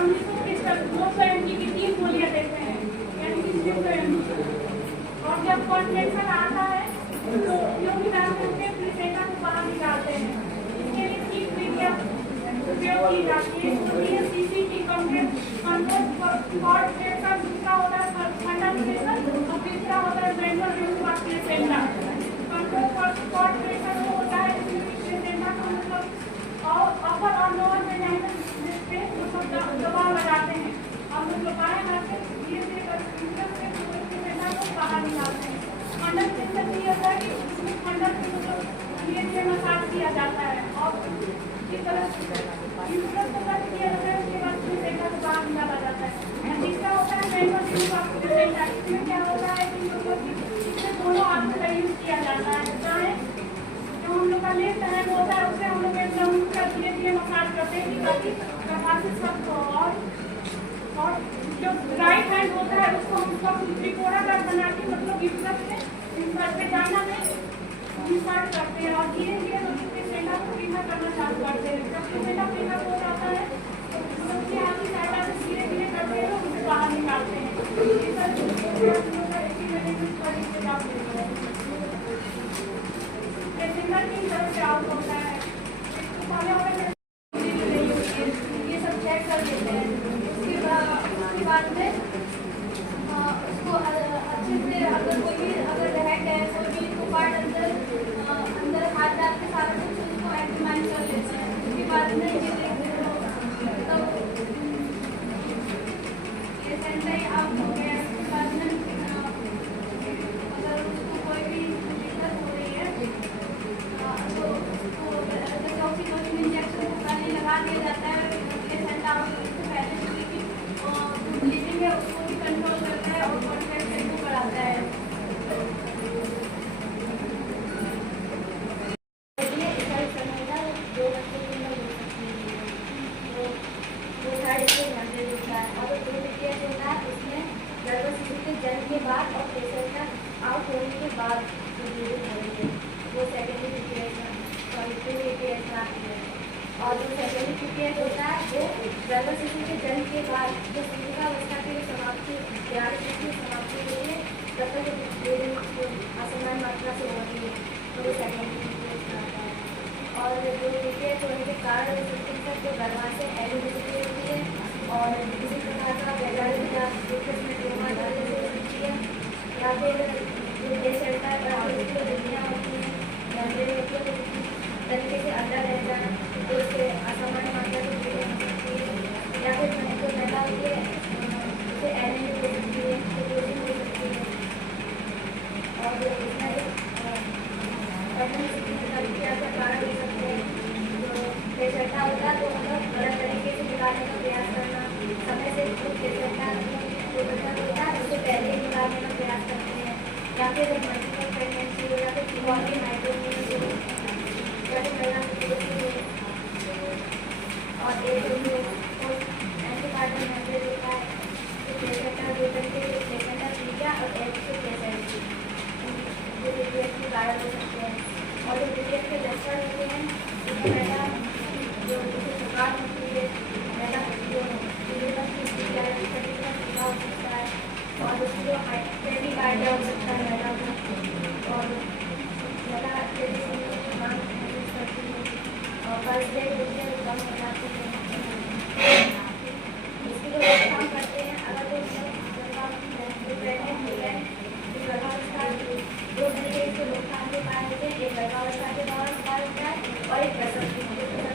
हम इसको किस 200 mg की 3 गोलियां देते हैं, यानी कि 600 mg। और जब कॉन्ट्रेक्शन आता है तो उपयोगी रास्ते से प्लेसेंटा को बाहर निकालते हैं। इसके लिए 3 विधियां उपयोग की जाती है। इसको लिए CCT कंट्रोल कॉर्ड का दूसरा होता है फंडामेंटल और तीसरा होता है manual remove of placenta. Control cord pressure वो होता है जिसमें प्लेसेंटा का मतलब और अपर और लोअर वेजाइनल पे मतलब दबाव लगाते हैं और मतलब बाएं हाथ से धीरे धीरे करके प्लेसेंटा को बाहर निकालते हैं। फंडल प्रेशर ये होता है कि उसमें फंडल को मतलब धीरे धीरे मसाज किया जाता है और इस तरह यूट्रस को कट किया जाता है। उसके बाद प्लेसेंटा को बाहर निकाला जाता है। तीसरा होता है मैनुअल रिमूव ऑफ प्लेसेंटा। इसमें क्या होता है कि इसमें दोनों हाथ का यूज किया जाता है। चाहे जो हम लोग का लेफ्ट हैंड होता है उससे हम लोग एकदम का धीरे धीरे मसाज करते हैं ताकि कैपेसिटी सबको और जो राइट हैंड होता है उसको हम त्रिकोणाकार बना के मतलब यूट्रस से इंसर्ट पे जाना में इंसर्ट करते हैं और धीरे धीरे प्लेसेंटा को पीना करना चालू करते हैं। जब प्लेसेंटा पीना हो जाता है तो उसके हाथ की सहायता से धीरे धीरे करते हैं उसे बाहर निकालते हैं। प्लेसेंटा की तरफ से आउट होता है ये सब चेक कर लेते हैं। उसके बाद में उसको अच्छे से अगर रह गए कोई भी तो पार्ट अंदर हाथ डाल के सारा कुछ उसको एक्समाइन कर लेते हैं। उसके बाद में ये देखते हैं तो ये सेंटर ही आउट हो गया। उसके बाद में अगर उसको कोई भी दिक्कत हो रही है तो उसको ऑक्सीटोसिन इंजेक्शन पहले लगा दिया जाता है। ये सेंटर आउट होने से पहले ब्लीडिंग है उसको भी कंट्रोल करता है और कॉन्ट्रैक्शन को बढ़ाता है। जन्म के बाद और प्लेसेंटा आउट होने के बाद वो सेकेंडरी प्रिपरेशन आती है। और जो सेकेंडरी प्रिपरेशन होता है वो गर्भ शिशु के जन्म के बाद जो शिशुकावस्था की समाप्ति समाप्ति के लिए जब तक असमान मात्रा से होती है तो वो सेकेंडरी प्रिपरेशन आता है। और जो प्रिपरेशन होने के कारण जो गर्भाशय एलिजिबिलिटी होती है और किसी प्रकार का वैज्ञानिक या या फिर जो प्लेसेंटा होती है या फिर तरीके से अंदर रह जाना तो उससे असामान्य मात्रा से हो सकती है या फिर जो पैदा होती है उसे एनेमिया हो सकती है, प्रोटीन हो सकती है। और इसमें कारण हो सकते हैं। जो प्लेसेंटा होता है तो मतलब गलत तरीके से निकालने का प्रयास करना, समय से प्लेसेंटा जो बच्चा होता है उससे पहले निकालने का प्रयास करते हैं या फिर मल्टीपल प्रेगनेंसी हो या फिर फिवॉर्टी माइक्रोनिस हो या फिर महिला और एक जो एंटीपार्टम मेथड होता है तो प्लेसेंटा दो तरीके से प्लेसेंटा प्रीविया और एक्स प्लेसेंटी जो प्रीवियस के कारण हो सकते हैं। और जो प्रीवियस के लक्षण होते हैं उसमें पहला जो थकान होती है, पहला जो हो सकता है और उसकी जो हाइड्रेटिक आइडिया हो सकता है महिला को और महिला मांग करती है और फर्स्ट डे दूसरे कम हो जाती है। इसकी जो रोकथाम करते हैं अगर कोई प्रेगनेंट हो जाए तो गर्भावस्था दो तरीके से रोकथाम के उपाय होते हैं। एक गर्भावस्था के दौरान उपाय होता है और एक प्रसव के समय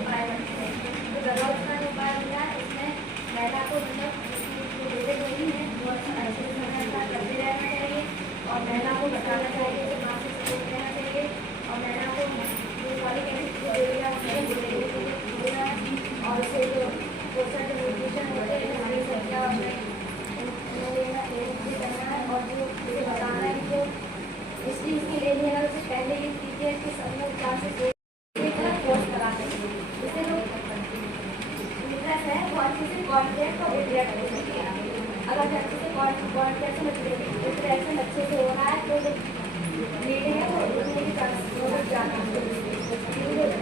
उपाय होते हैं। तो गर्भावस्था का उपाय होता है इसमें महिला को मतलब जैसे कोई है वो अच्छे समय का करते रहना चाहिए और महिला को बताना चाहिए कि माँ से सपोर्ट रहना चाहिए और महिला को जो फॉलिक एसिड की जरूरत है वो लेना है और उससे जो पोषण जो न्यूट्रिशन होते हैं हरी सब्जियाँ उन्हें लेना करना है। और जो मुझे बताना है जो इस चीज़ के लिए है उससे पहले ये चीज़ें कि सब लोग क्लासेस कोर्स करा सकते हैं। इससे जो न्यूट्रस है वो अच्छे से कॉन्टैक्ट और रिएक्ट हो सकती है। अगर अच्छे से कॉन्ट्रैक्शन अच्छे से हो रहा है तो जो ब्लीडिंग है वो रुकने की चांस ज़्यादा है,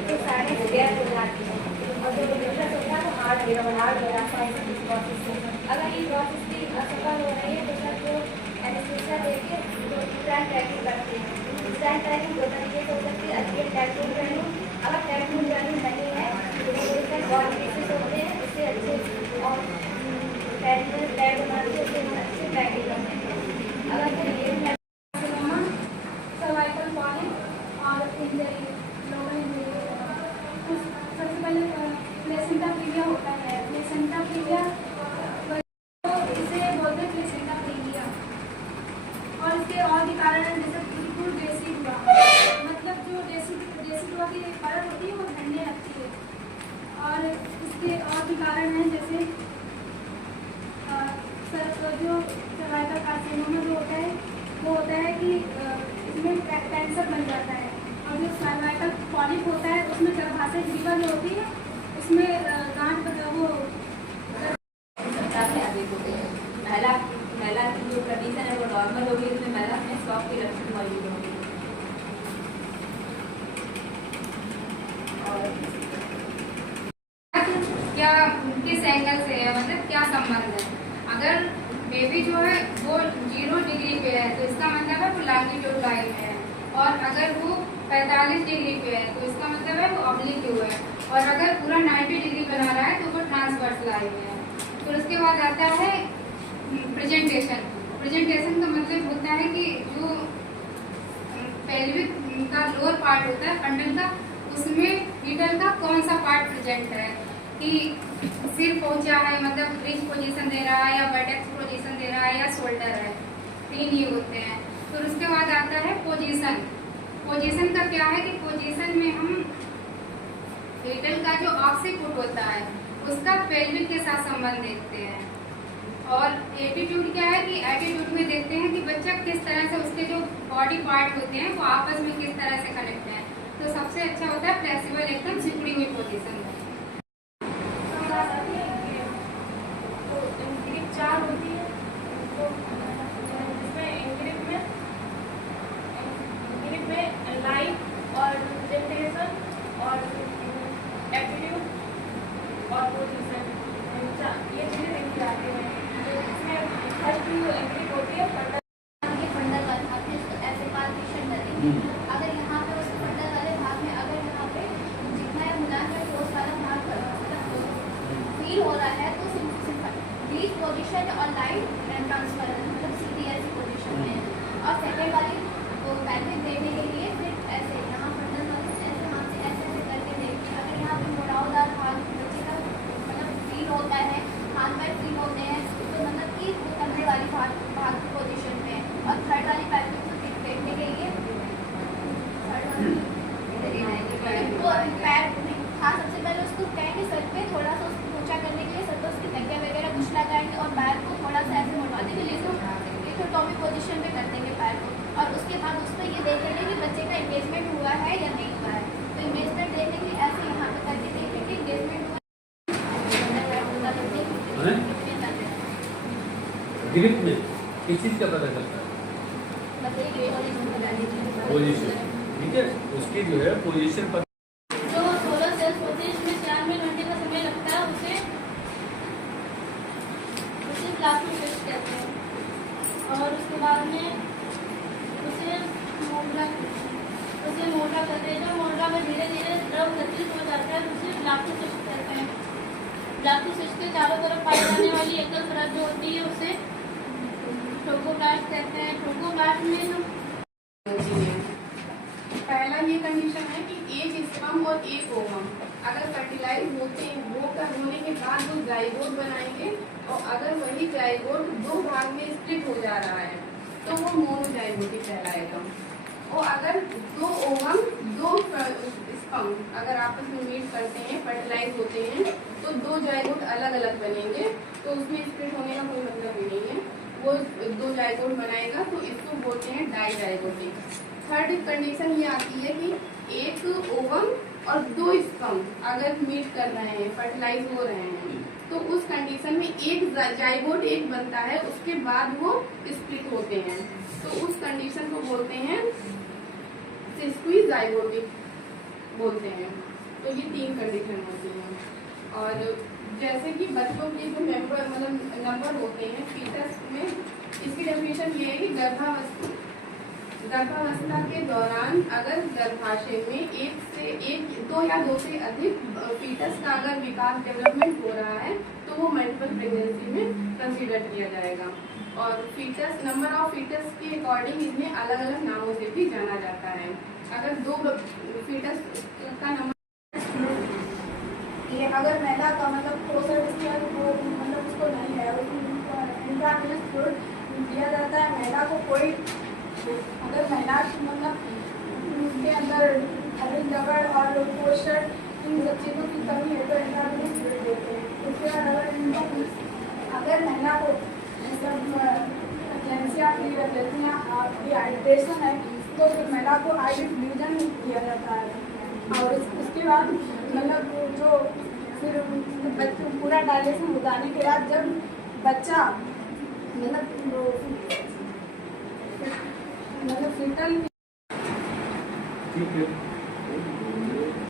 तो साइड गैप हो जाती है और जो न्यूट्रस होता है वो हार्ड वगैरह बना दिया प्रोसेस से। अगर ये प्रोसेस भी असफल हो रही है तो सर वो एनेस्थीसिया देके तो स्टैंड ट्रैकिंग करते हैं। स्टैंड ट्रैकिंग दो तरीके से हो सकती है, अधिक टैक्टिंग वैल्यू। अगर टैक्टिंग वैल्यू नहीं है तो वो इसमें बॉडी पीसेस होते हैं, उससे अच्छे और पैड बना के उससे अच्छे पैकिंग करते हैं। अगर ये सर्वाइकल पॉलिप और इंजरी लोअर इंजरी, सबसे पहले प्लेसेंटा प्रीविया होता है। प्लेसेंटा प्रीविया तो इसे बोलते हैं प्लेसेंटा प्रीविया, और इसके और भी कारण हैं, जैसे बिल्कुल देसी हुआ, मतलब जो देसी हुआ की परत होती है वो झड़ने लगती है। और इसके और भी कारण हैं, जैसे जो सर्वाइकल कार्सिनोमा जो होता है वो होता है कि इसमें कैंसर बन जाता है। और जो सर्वाइकल पॉलिप होता है उसमें गर्भाशय ग्रीवा जो होती है उसमें गांठ वो महिला की जो कंडीशन है वो नॉर्मल होगी, इसमें महिला में शॉक के लक्षण मौजूद होंगे। और क्या किस एंगल से है, मतलब क्या संबंध है। अगर बेबी जो है वो 0 डिग्री पे है तो इसका मतलब है वो लॉन्गिट्यूड लाइन है, और अगर वो 45 डिग्री पे है तो इसका मतलब है वो ऑब्लिक्यू है, और अगर पूरा 90 डिग्री बना रहा है तो वो ट्रांसवर्स लाइन है। तो उसके बाद आता है प्रेजेंटेशन। प्रेजेंटेशन का मतलब होता है कि जो पेल्विक का लोअर पार्ट होता है फंडल का, उसमें फीटल का कौन सा पार्ट प्रेजेंट है, कि सिर पहुंचा है, मतलब ब्रिज पोजीशन दे रहा है, या बटेक्स पोजीशन दे रहा है, या शोल्डर है। 3 ही होते हैं। तो उसके बाद आता है पोजीशन। पोजीशन का क्या है कि पोजीशन में हम फीटल का जो ऑक्सीपुट होता है उसका पेल्विक के साथ संबंध देखते हैं। और एटीट्यूड क्या है कि एटीट्यूड में देखते हैं कि बच्चा किस तरह से, उसके जो बॉडी पार्ट होते हैं वो आपस में किस तरह से कनेक्ट हैं। तो सबसे अच्छा होता है फ्लेक्सिबल, एकदम सिकुड़ी हुई पोजीशन में। होती है तो इसमें इंग्रिप में लाइफ और प्रेजेंटेशन और एप्टीट्यूड और पोजीशन, ये चीजें देखी जाती हैं। तो इसमें फर्स्ट जो इंग्रिप होती है फंडल वाले भाग में इसको ऐसे पार्टीशन करेंगे। अगर यहाँ पे उस फंडल वाले भाग में अगर यहाँ पे जितना मुलायम है ठोस वाला भाग फील हो रहा है तो ब्रीच पोजीशन और लाइट ट्रांसफर मतलब सीधी ऐसी पोजीशन में। और सेकेंड वाली वो पैल्विक देने के लिए फिर ऐसे यहाँ फंडल वाले ऐसे हाथ से ऐसे ऐसे करके देखिए। अगर यहाँ पे मोड़ावदार भाग बच्चे का मतलब फील होता है, हाथ पैर फील होते हैं, तो मतलब कि वो कंधे वाली भाग की पोजीशन में। और थर्ड वाली पैल्विक को देखने के लिए पैर हाँ सबसे पहले उसको कहेंगे सर पे थोड़ा सा उसको ऊंचा करने के लिए सर उसकी तकिया वगैरह कुछ लगाएंगे और पैर को थोड़ा सा ऐसे मोड़वा देंगे, लिथोटॉमी पोजीशन में कर देंगे पैर को। और उसके बाद उस पर ये देखेंगे कि बच्चे का एंगेजमेंट हुआ है या नहीं हुआ है। तो एंगेजमेंट देखने के लिए ऐसे यहाँ पे करके देखेंगे एंगेजमेंट हुआ है। ग्रिप में किस चीज का पता चलता है? पोजीशन, ठीक है, उसकी जो है पोजीशन पर जो 16 सेल्स होते हैं इसमें 4 घंटे का समय लगता है, उसे ब्लास्टोसिस्ट कहते हैं। और उसके बाद में उसे मोटा करते हैं। जो मोटा में धीरे धीरे द्रव गतित हो जाता है उसे ब्लास्टोसिस्ट कहते हैं। ब्लास्टोसिस्ट के चारों तरफ पाई जाने वाली एकल परत जो होती है उसे ट्रोकोब्लास्ट कहते हैं। ट्रोकोब्लास्ट में पहला ये कंडीशन है कि एक स्पर्म और एक ओवम अगर फर्टिलाइज होते होने के बाद वो जाइगोट बनाएंगे, और अगर वही जाइगोट 2 भाग में स्प्लिट हो जा रहा है तो वो मोनोजाइगोटिक कहलाएगा। और अगर 2 ओवम 2 स्पर्म अगर आपस में मीट करते हैं, फर्टिलाइज होते हैं, तो 2 जाइगोट अलग अलग बनेंगे, तो उसमें स्प्लिट होने का कोई मतलब ही नहीं है। वो 2 जाइगोट बनाएगा तो इसको बोलते हैं डाइजाइगोटिक। थर्ड कंडीशन ये आती है कि एक ओवम और 2 स्पर्म अगर मीट कर रहे हैं, फर्टिलाइज हो रहे हैं, तो उस कंडीशन में एक जाइगोट एक बनता है, उसके बाद वो स्प्लिट होते हैं, तो उस कंडीशन को बोलते हैं सिस्क्विजाइगोटिक बोलते हैं। तो ये 3 कंडीशन होती हैं। और जैसे कि बच्चों के जो मेंबर मतलब नंबर होते हैं फीटस में, इसकी डेफिनेशन ये है कि गर्भावस्था के दौरान अगर गर्भाशय में दो या दो से अधिक फीटस का अगर विकास डेवलपमेंट हो रहा है तो वो मल्टीपल प्रेगनेंसी में कंसीडर किया जाएगा। और फीटस नंबर ऑफ फीटस के अकॉर्डिंग इन्हें अलग अलग नामों से भी जाना जाता है। अगर दो फीटस का नंबर ये अगर महिला का मतलब मतलब उसको नहीं है इंट्रावेनस फ्लूइड दिया जाता है महिला को। कोई अगर महिला मतलब उनके अंदर खनिज लवण और पोषण इन सब चीज़ों की कमी है तो इंट्रावेनस फ्लूइड देते हैं। उसके बाद अगर महिला को एजेंसिया डिहाइड्रेशन है तो फिर महिला को आईवी फ्यूजन दिया जाता है। और उसके बाद मतलब जो फिर बच्चों पूरा डायलेशन हो जाने के बाद जब बच्चा मतलब फीटल ठीक है।